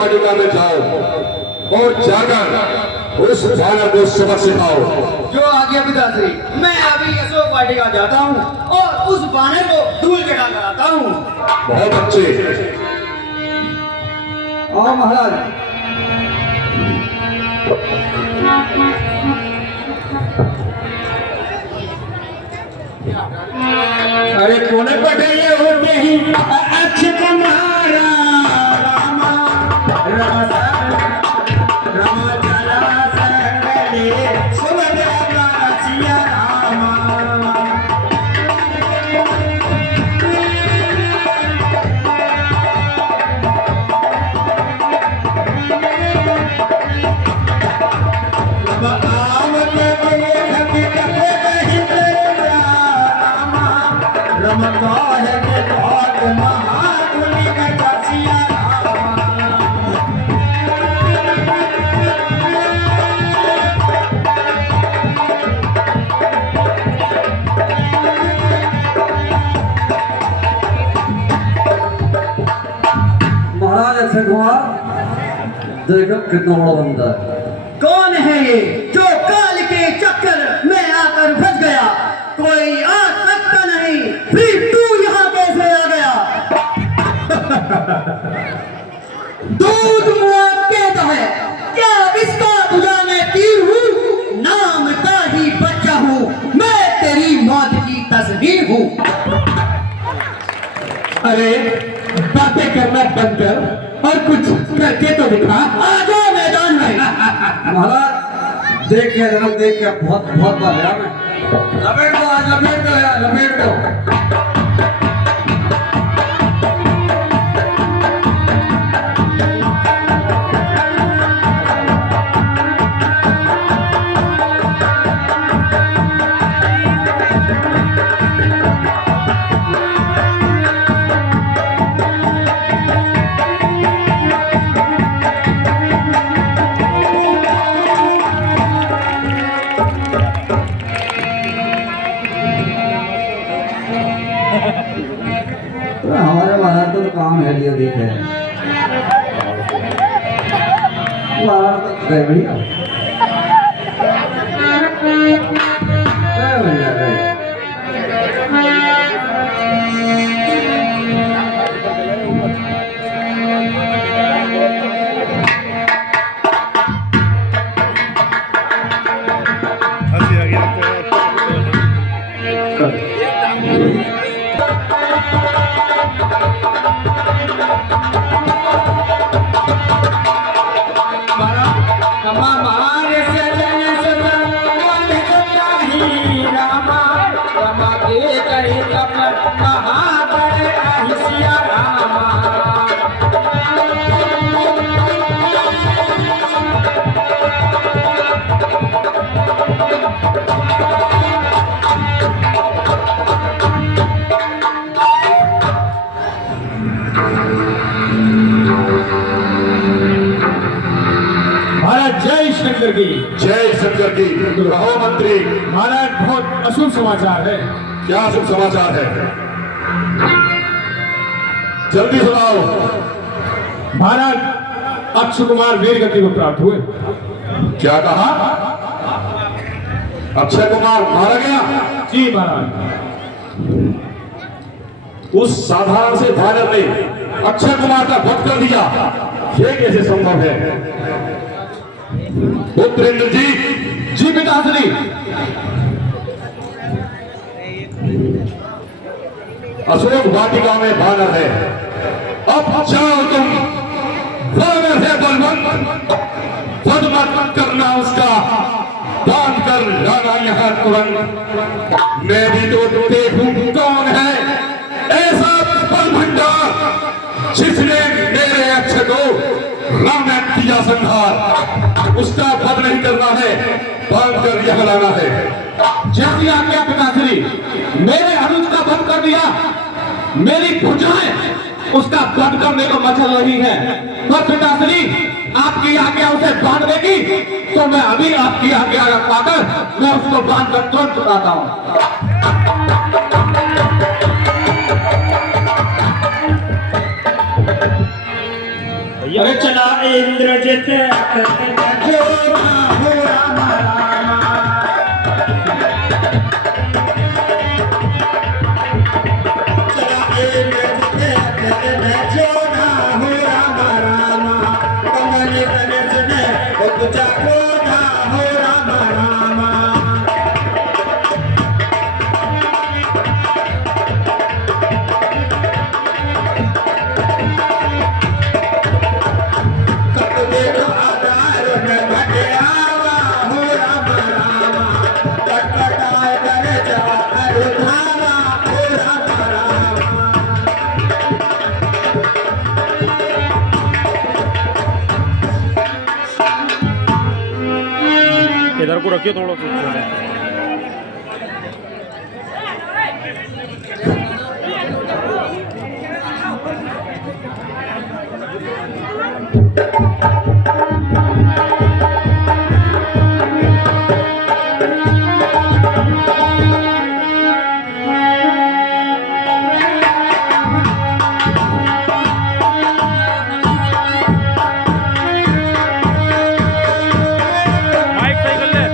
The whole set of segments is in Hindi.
वाटिका में जाओ और जाकर उस बानर को सबक सिखाओ। जो आज्ञा पिताश्री, मैं अभी अशोक वाटिका जाता हूँ और उस बानर को धूल चढ़ा कर आता हूँ। बहुत अच्छे। आओ महाराज। अरे कोने पटे ये होते ही अच्छे तुम्हारा रामा रामा रामा चला संगले सुभद्रा सिया रामा। देखो कितना बड़ा बंदा है। कौन है ये जो काल के चक्कर में आकर फंस गया? कोई आ सकता नहीं, फिर तू यहाँ कैसे आ गया? दूध मुआक्केद है, क्या इसका तुझा मैं तीर हूँ? नाम का ही बच्चा हूँ, मैं तेरी मौत की तस्वीर हूँ। अरे बातें करना बंद कर और कुछ करके तो दिखा। आ जाओ मैदान में। महाराज देख के बहुत बहुत बार गया मैं। लपेट दो आज, लपेट दो यार, लपेट दो। हमारे महाराज तो काम है लियो देखे महाराज तो गए भैया जय शंकर की। जय शंकर की। कहो मंत्री। महाराज बहुत अशुभ समाचार है। क्या शुभ समाचार है? जल्दी सुनाओ। महाराज अक्षय कुमार वीर गति को प्राप्त हुए। क्या कहा? अक्षय कुमार मारा गया? जी महाराज। उस साधारण से वानर ने अक्षय कुमार का वध कर दिया, ये कैसे संभव है? पुत्रेंद्र जी। जी पिताश्री। अशोक वाटिका में वानर है, अब जाओ तुम। वानर है बलवंत, वध मत करना उसका, बांध कर लाना यहाँ तुरंत। मैं भी तो देखूं कौन है ऐसा बल भंडार जिसने मेरे अक्षय को रामायण किया संहार। उसका वध नहीं करना है, बांध कर यह लाना है। जैसी आज्ञा पिताश्री। मेरे अनुज का वध कर दिया, मेरी भुजाएं उसका वध करने को मचल रही है। पर पिताश्री आपकी आज्ञा उसे बांध देगी तो मैं अभी आपकी आज्ञा पाकर मैं उसको बांध कर तुरंत उठाता हूँ। अरे चला इंद्रजित जो हो राम राम। चला इंद्रजित जो हो राम राम। कमल तनस ने तुझा क्रोधा हो राम राम। इधर को रखिए थोड़ा सा। माइक सही कर ले।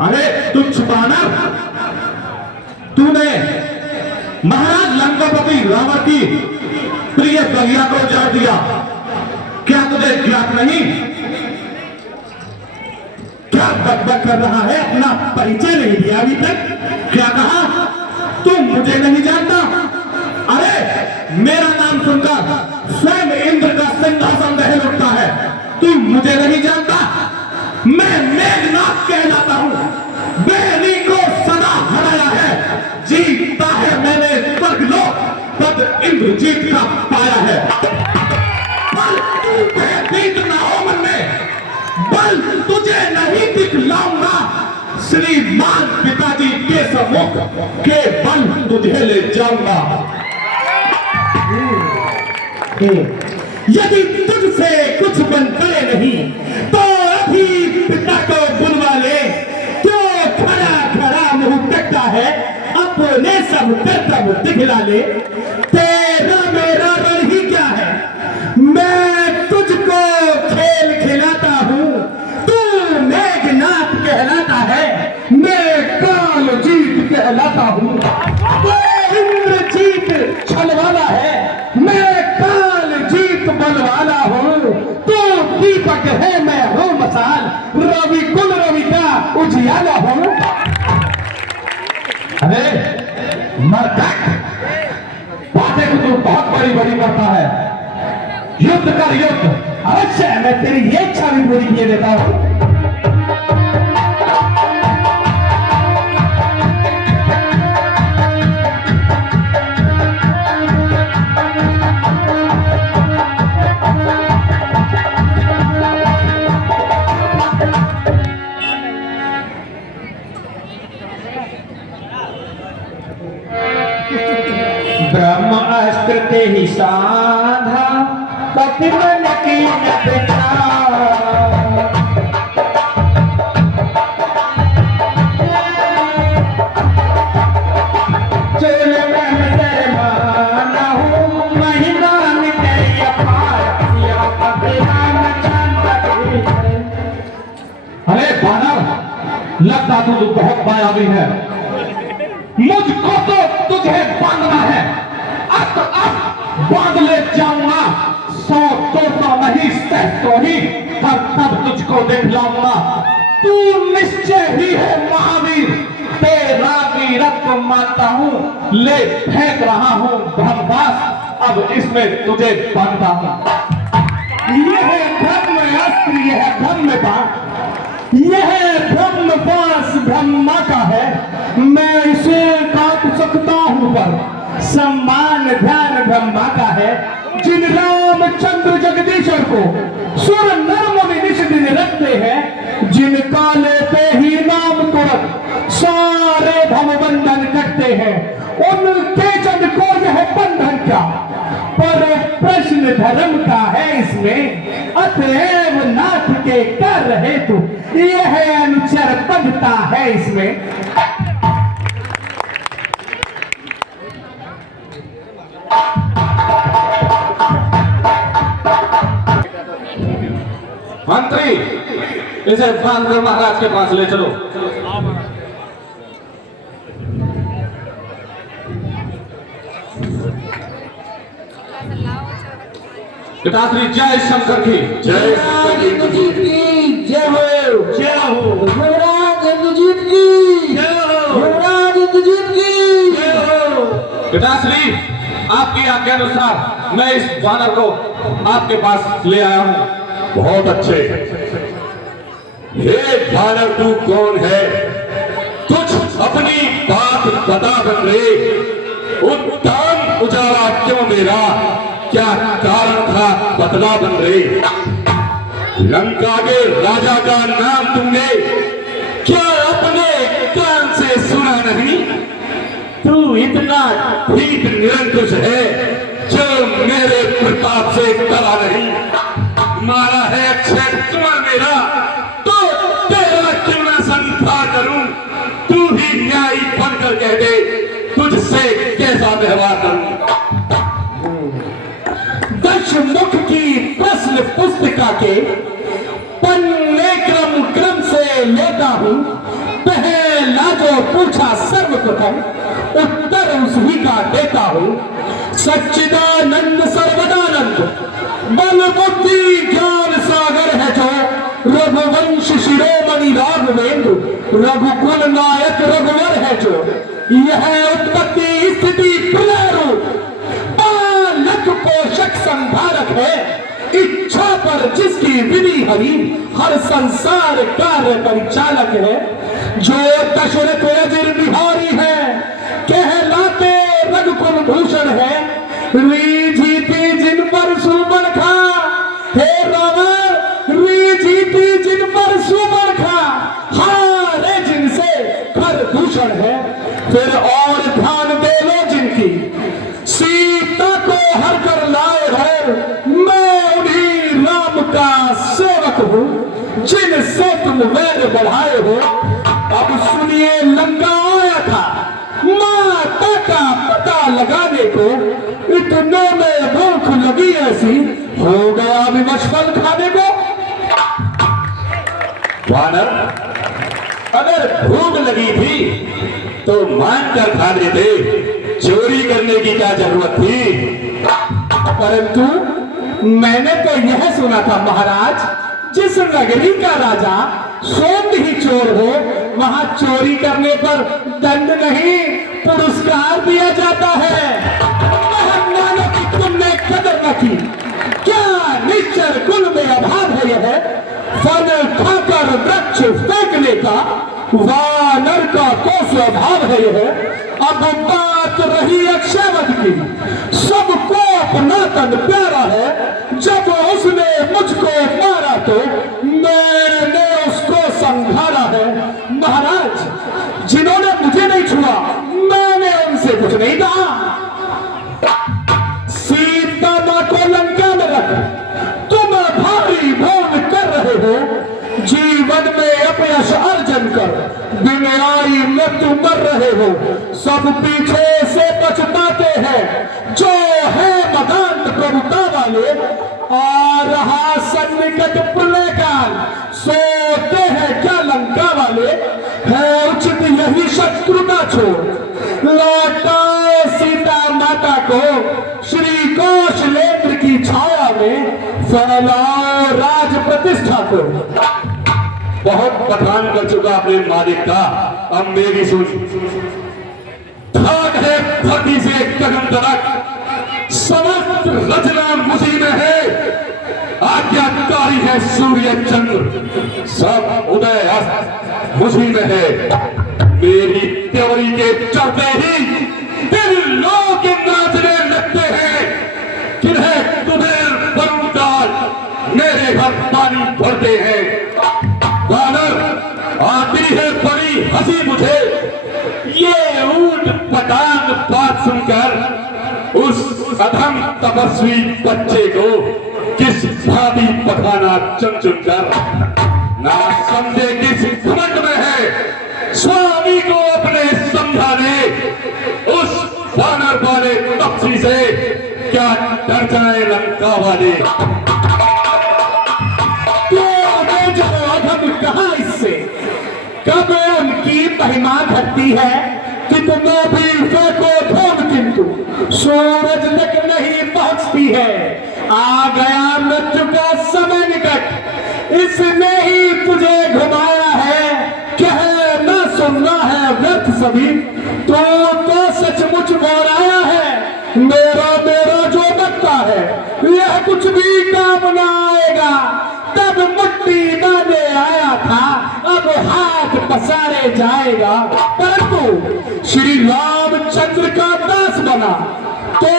अरे तुम छुपाना, तूने महाराज लंकापति रावण की प्रिय कन्या को उजाड़ दिया, क्या तुझे ज्ञात नहीं? क्या बकबक कर रहा है? अपना परिचय नहीं दिया अभी तक। क्या कहा? तुम मुझे नहीं जानता? अरे मेरा नाम सुनकर स्वयं इंद्र का सिंहासन दहल उठता है। तुम मुझे नहीं जानता? मैं मेघनाथ कहलाता हूं। बेली को सदा हराया है, जीता है मैंने स्वर्गलोक, पद इंद्रजीत का पाया है। बल भयभीत ना हो मन में, बल तुझे नहीं दिखलाऊंगा। श्रीमान पिताजी के सम्मुख के बल तुझे ले जाऊंगा। यदि तुझसे कुछ बन पड़े नहीं तो अभी पिता को बुलवा ले। क्यों खड़ा खड़ा मुंह देखता है, अपने सब कर्तव्य दिखला ले। तेरा मेरा रण ही क्या है, मैं तुझको खेल खिलाता हूँ। तू मेघनाथ कहलाता है, मैं कालजीत कहलाता हूँ। वो इंद्रजीत छलवाला है, मैं कालजीत बलवाला हूँ। तू दीपक है, मैं हूँ मसाल, रवि कुल रवि का उजियाला हूँ। अरे मरकट, बातें को तू बहुत बड़ी बड़ी करता है। युद्ध कर युद्ध, अवश्य मैं तेरी ये इच्छा भी पूरी किए देता हूँ। ब्रह्म अस्त्र ते ही साधा, कपि मन की न पिता। चोल ब्रह्म दरमाना हूँ, महिमा में तेरी अपार, सिया कपि रामचंद्र की। अरे बानर, लगता तू बहुत मायावी है। मुझको तो तुझे बांधना है, अब बांध ले जाऊंगा। 100-200 नहीं, 100 ही, तब तुझको दिखलाऊंगा। तू निश्चय ही है महावीर, तेरा वीरत्व मानता हूँ। ले फेंक रहा हूँ ब्रह्मास्त्र, अब इसमें तुझे बांधता हूँ। यह ब्रह्म अस्त्र, यह ब्रह्म बाण, यह ब्रह्म पास ब्रह्मा का है। मैं इसे काट सकता हूं पर सम्मान ध्यान ब्रह्मा का है। जिन रामचंद्र जगदीश्वर को सुर नर मुनि निश दिन रखते हैं, जिनका लेते ही नाम तुरंत सारे भव बंधन कटते हैं, उनके चंद को यह बंधन क्या पर प्रश्न धर्म का है इसमें, अतएव नाथ के कर रहे तू, यह अनुचर पदता है इसमें। मंत्री, इसे बांधकर महाराज के पास ले चलो। पिताश्री जय शंकर की जय इंद्रजीत की जय हो, जय हो, युवराज इंद्रजीत की जय हो, युवराज इंद्रजीत की जय हो। पिताश्री, आपकी आज्ञा अनुसार मैं इस वानर को आपके पास ले आया हूं। बहुत अच्छे। हे वानर, तू कौन है? कुछ अपनी बात बता बन रे। उत्तम उजाला क्यों मेरा, क्या कारण था बदला बन रे? लंका के राजा का नाम तुमने क्या अपने कान से सुना नहीं? तू इतना ठीक निरंकुश है जो मेरे प्रताप से करा नहीं। मारा है अक्षय कुमार मेरा, तो तेरा क्यों ना संसार करूं? तू ही न्यायी बनकर कह दे, तुझसे कैसा व्यवहार करूं? दशमुख की प्रश्न पुस्तिका के पन्ने क्रम से लेता हूं। पहला जो पूछा सर्वप्रथम, उत्तर उसी का देता हूं। सच्चिदानंद सर्वदानंद, बल बुद्धि ज्ञान सागर है जो, रघुवंश शिरोमणि राघवेंद्र, रघुकुल नायक रघुवर है जो। यह उत्पत्ति स्थिति प्रलय रूप, पालक पोषक संधारक है। इच्छा पर जिसकी विधि हरि, हर संसार कार्य परिचालक है। जो दशरथ अजिर बिहारी है, कहलाते रघुकुल भूषण है। रीझी जिन पर सुमन खा, हे रावण रीझी जिन पर सुमन खा, हारे जिनसे कर दूषण है। फिर और ध्यान दे लो जिनकी, सीता को हर कर लाए हो। मैं उन्हीं राम का सेवक हूँ, जिनसे तुम वैर बढ़ाए हो। अब सुनिए, लंका आया था माता का पता लगाने को, इतने में भूख लगी ऐसी, हो गया विवश फल खाने को। वानर, अगर भूख लगी थी तो मान कर खा लेते, चोरी करने की क्या जरूरत थी? परंतु मैंने तो यह सुना था महाराज, जिस नगरी का राजा स्वयं ही चोर हो, वहां चोरी करने पर दंड नहीं पुरस्कार दिया जाता है। मानो कि तुमने कदर न की, क्या निश्चर कुल में अभाव है यह, फल खाकर वृक्ष फेंकने का वानर का तो स्वभाव है यह। अब बात रही अक्षयवध की, सबको अपना तन प्यारा है। जब उसने मुझको मारा तो मैंने उसको संघारा है। महाराज, जिन्होंने मुझे नहीं छुआ, मैंने उनसे कुछ नहीं कहा। सीता मां को लंका में रख तुम भारी भोग कर रहे हो। जीवन में अपयश अर्जन कर बिनाई मृत्यु मर रहे हो। सब पीछे से पछताते हैं, जो है मदांत प्रभुता वाले। आ रहा सन्निकट प्रलय काल, सोते हैं क्या लंका वाले। है उचित यही शत्रुता छोड़, लौटाओ सीता माता को श्री कौशलेंद्र की छाया में, फैलाओ राज प्रतिष्ठा को। बहुत बखान कर चुका अपने मालिक का, अब मेरी सुन। धाक है धरती से गगन तक, समस्त रचना मुझी में है। आज्ञाकारी है सूर्य चंद्र, सब उदय अस्त मुझी में है। मेरी त्योरी के चलते ही दिल लोग नाचने लगते हैं। किन्हें कुबेर वरुण मेरे घर पानी भरते हैं। वानर, आती है बड़ी हंसी मुझे ये ऊंट पटांग बात सुनकर। उस अधम तपस्वी बच्चे को किस भांति पकाना चुन चुनकर, ना समझे किस घमंड में है स्वामी को अपने समझाने, उस वानर वाले तपस्वी से क्या डर जाए लंका वाले। तो जो अधम कहा इससे, कब उनकी महिमा घटती है कि तुम्हें भी फेंको धूम किंतु सूरज तक नहीं पहुंचती है। आ गया मृत्यु का समय निकट, इसने ही तुझे घुमाया है, कह न सुनना है व्यर्थ सभी, तो सचमुच बोलाया है। मेरा मेरा जो बकता है यह कुछ भी काम न आएगा। तब मुट्ठी बांधे आया था, अब हाथ पसारे जाएगा। परंतु श्री रामचंद्र का दास बना तो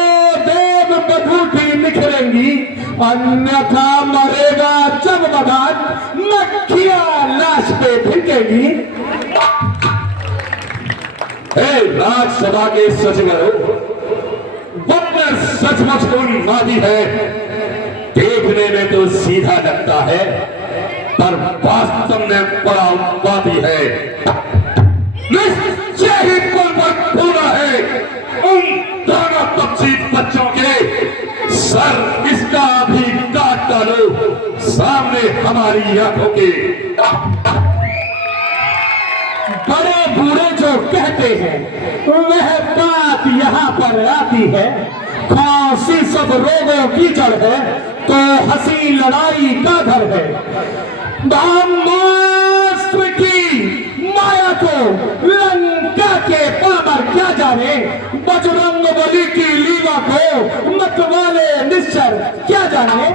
देव बधूठी निखरेंगी, अन्यथा मरेगा जब बदात, मक्खियां लाश पे फिकेंगी। राजसभा के सचिव बब्बर सचमुच उन्मादी है, देखने में तो सीधा लगता है पर वास्तव में बड़ा उत्पाती है। निश्चय ही पुल पर पूरा है उन दोनों पक्षी बच्चों के सर, इसका भी काट डालो सामने हमारी आंखों के। बड़े बूढ़े जो कहते हैं वह बात यहाँ पर आती है। खांसी सब रोगों की जड़ है तो हंसी लड़ाई का घर है। ब्रह्मास्त्र की माया को लंका के पावर क्या जाने, बजरंग बली की लीला को मत वाले निश्चर क्या जाने।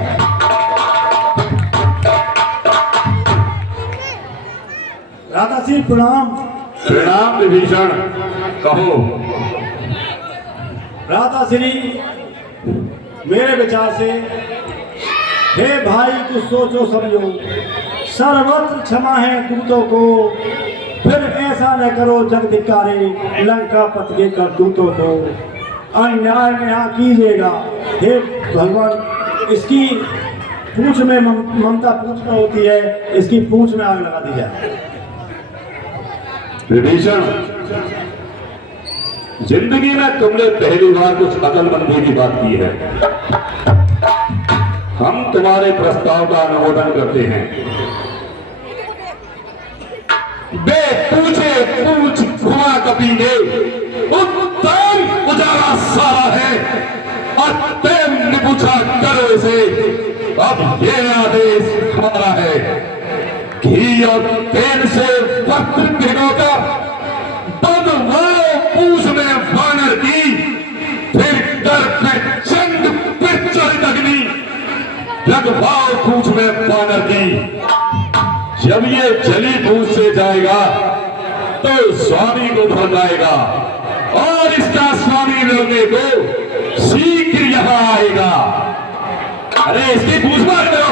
राधा सिंह प्रणाम। प्रणाम विभीषण, कहो। राधा श्री, मेरे विचार से हे भाई कुछ सोचो समझो, सर्वत्र क्षमा है दूतों को, फिर ऐसा न करो जग धिक्कारे लंका पत के करतूतों को। अन्याय में यहाँ कीजिएगा हे भगवान, इसकी पूंछ में ममता पूंछ में होती है, इसकी पूंछ में आग लगा दी जाए। विभीषण, जिंदगी में तुमने पहली बार कुछ अकलमंदी की बात की है। हम तुम्हारे प्रस्ताव का अनुमोदन करते हैं। बे पूछे पूछ घुमा कपीने, उत्तम उजाला सारा है और प्रेम ने पूछा करो इसे। अब ये आदेश हमारा है, घी और तेल से वक्त भिगोकर बंधवाओ पूछ में वानर की, फिर कर में चंद फिर चरित अग्नि, लगवाओ पूछ में वानर की। जब ये जली पूछ से जाएगा तो स्वामी को भगाएगा और इसका स्वामी मिलने को शीघ्र यहां आएगा। अरे इसकी पूछ मार दो।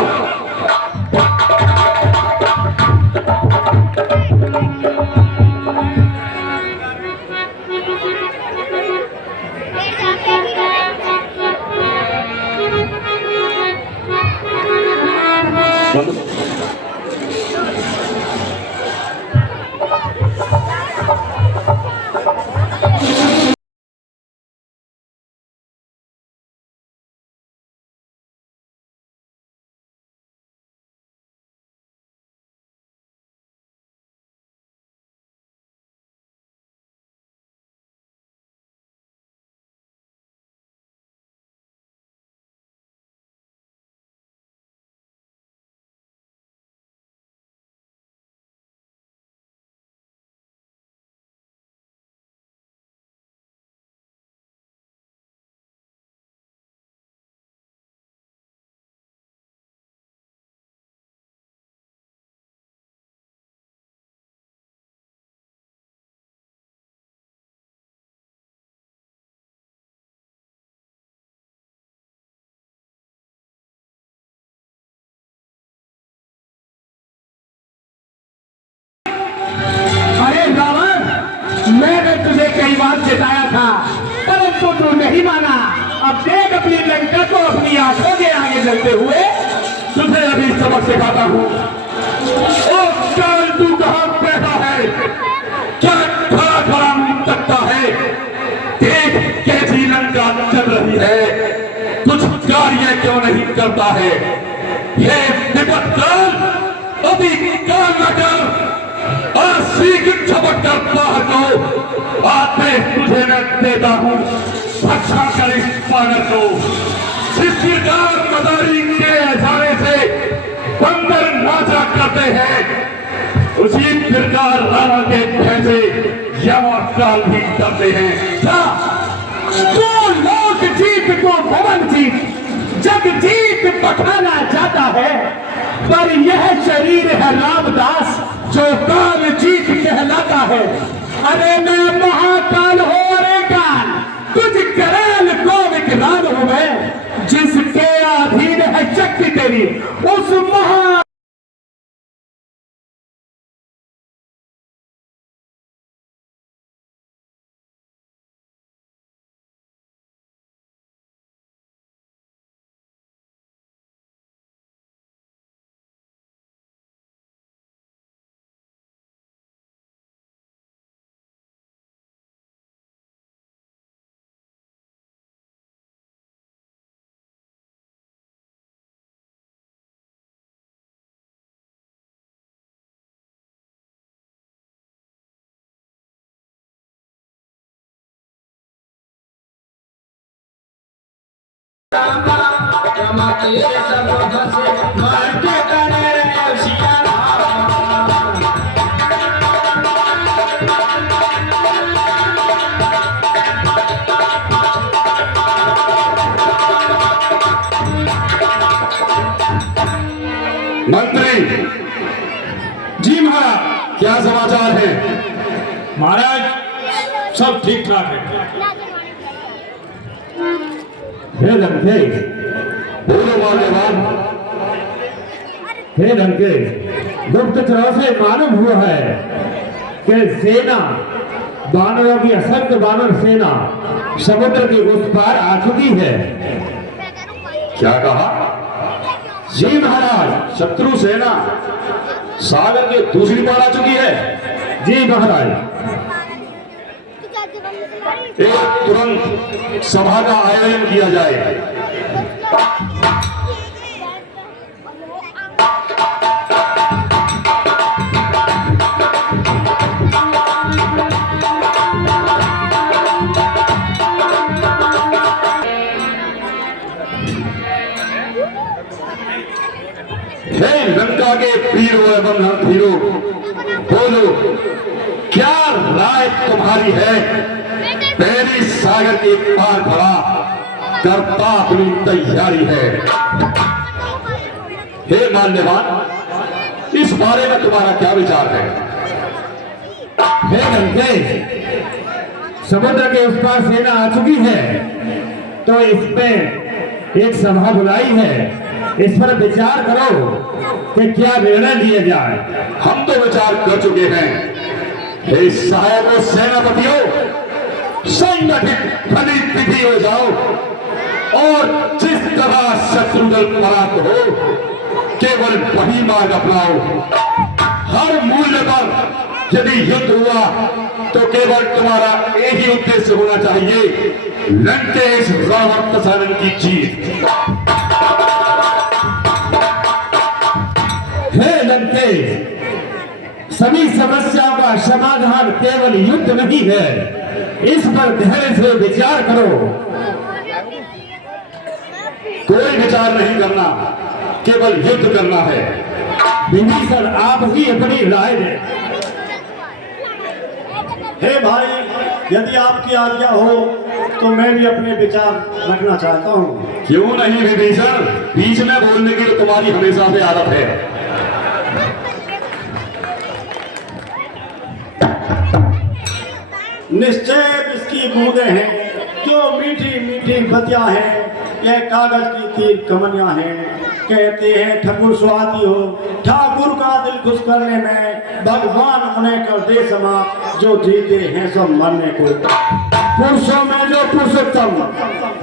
मैंने तुझे कई बार जिताया था परंतु तू नहीं माना। अब अब देख अपनी लंका को अपनी आंखों के आगे चलते हुए। तुझे अभी सबक सिखाता हूँ। ओ काल, तू कहाँ बैठा है? क्या खड़ा खड़ा मुंह तकता है? देख कैसी लंका चल रही है, कुछ कार्य क्यों नहीं करता है? ये विपद काल अभी काल न कर, और सीख झपट कर बाहर को आते तुझे मैं देता हूँ भक्षा कर इस पागल को। जिस प्रकार मदारी के इशारे से बंदर नाचा करते हैं, उसी प्रकार राणा के भैंसे यमन काल भी करते हैं। क्या तो लोक जीत को भवन जीत, जग जीत पठाना चाहता है, पर यह शरीर है रामदास जो काल जीत कहलाता है। अरे मैं महाकाल हो, अरे काल तुझ कराल को विकराल हूं मैं, जिसके अधीन है शक्ति तेरी उस महा मंत्री जी महाराज। क्या समाचार है? महाराज सब ठीक ठाक है। हे लंके, बोलो माल्यवान। हे लंके, गुप्तचरों से मालूम हुआ है कि सेना बानरों की असंख्य बानर सेना समुद्र की उस पार आ चुकी है। क्या कहा? जी महाराज। शत्रु सेना सागर के दूसरी पार आ चुकी है। जी महाराज। एक तुरंत सभा का आयोजन किया जाए। हे लंका के वीरों एवं रणधीरों, बोलो क्या राय तुम्हारी है? पैरी सागर के पार खड़ा करता अपनी तैयारी है। हे माल्यवान, इस बारे में तुम्हारा क्या विचार है? हे लंके, समुद्र के उस पार सेना आ चुकी है, तो इसमें एक सभा बुलाई है। इस पर विचार करो कि क्या निर्णय लिया जाए। हम तो विचार कर चुके हैं। हे सहायकों, सेनापतियों, संगठित खली विधि हो जाओ और जिस तरह शत्रु दल परास्त हो, केवल वही मार्ग अपनाओ। हर मूल्य पर यदि युद्ध हुआ तो केवल तुम्हारा एक ही उद्देश्य होना चाहिए, लंकेश रावण दशरथ की जीत। हे लंके, सभी समस्याओं का समाधान केवल युद्ध नहीं है। इस पर धैर्य से विचार करो। कोई विचार नहीं करना, केवल युद्ध करना है। विभीषण, आप ही अपनी राय दें। हे भाई, यदि आपकी आज्ञा हो तो मैं भी अपने विचार रखना चाहता हूँ। क्यों नहीं विभीषण, बीच में बोलने की तो तुम्हारी हमेशा से आदत है। निश्चय इसकी बूंदें हैं, क्यों मीठी मीठी बतियां हैं, यह कागज की तीर कमनियां हैं। कहते हैं ठाकुर स्वाति हो, ठाकुर का दिल खुश करने में भगवान उन्हें कर दे समा, जो जीते हैं सब मरने को। पुरुषों में जो पुरुषोत्तम,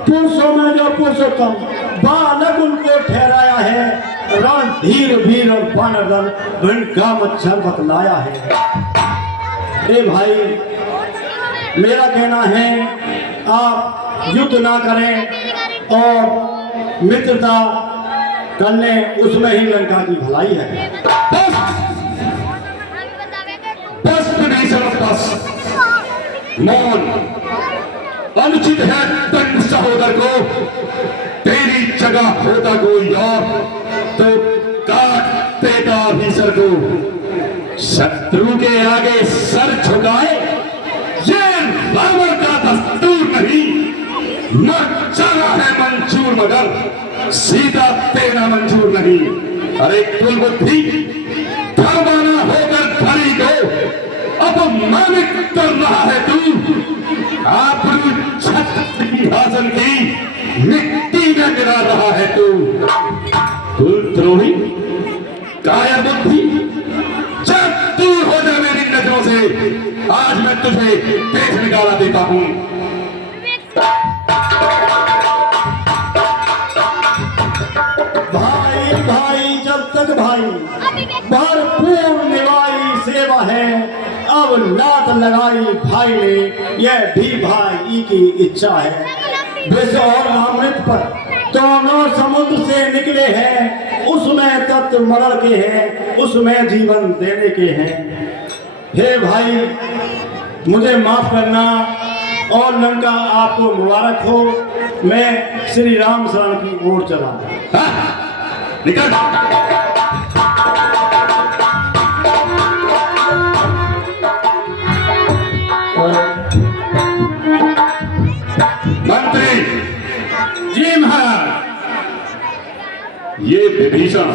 पुरुषों में जो पुरुषोत्तम बालक उनको ठहराया है, रणधीर वीर और वानरदल उनका मच्छर बतलाया है। ए भाई, मेरा कहना है आप युद्ध ना करें और मित्रता कर लें, उसमें ही लंका की भलाई है। बस विभीषण बस, मौन। अनुचित है तन सहोदर को, तेरी जगह होता कोई और तो काट देता भी सर को। शत्रु के आगे सर झुकाए ये रावण का दस्तूर नहीं। न जाना है मंजूर मगर सीता तेरा मंजूर नहीं। अरे कुल बुद्धि धर्माना होकर खड़ी को अपमानित कर रहा है तू। आबरू छत्र की हासन की मिट्टी में गिरा रहा है तू। कुलद्रोही, कायर बुद्धि, जब दूर हो जा मेरी नजरों से। आज मैं तुझे देश निकाला देता हूं। भाई भाई जब तक भाई, भरपूर निभाई सेवा है। अब लात लगाई भाई ने, यह भी भाई की इच्छा है। विष और अमृत पर दोनों समुद्र से निकले हैं, उसमें तत्व मरल के हैं, उसमें जीवन देने के हैं। हे भाई, मुझे माफ करना और लंका आपको मुबारक हो। मैं श्री राम शरण की ओर चला। निकल। मंत्री जी महाराज। ये विभीषण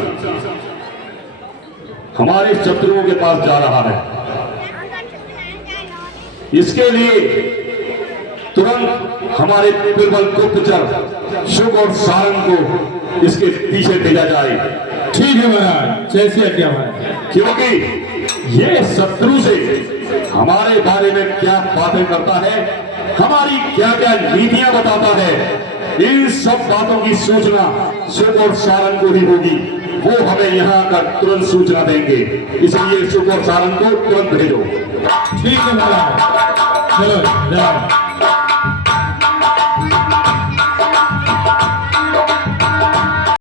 हमारे शत्रुओं के पास जा रहा है। इसके लिए तुरंत हमारे बिरबल गुप्तचर शुक और सारंग को इसके पीछे भेजा जाए। ठीक है महाराज, जैसी आज्ञा महाराज। क्योंकि ये शत्रु से हमारे बारे में क्या बातें करता है, हमारी क्या क्या नीतियां बताता है, इन सब बातों की सूचना शुक और सारंग को ही होगी। वो हमें यहाँ का तुरंत सूचना देंगे। इसलिए शुक और सारंग को तुरंत भेजो। ठीक है महाराज, चलो जाओ।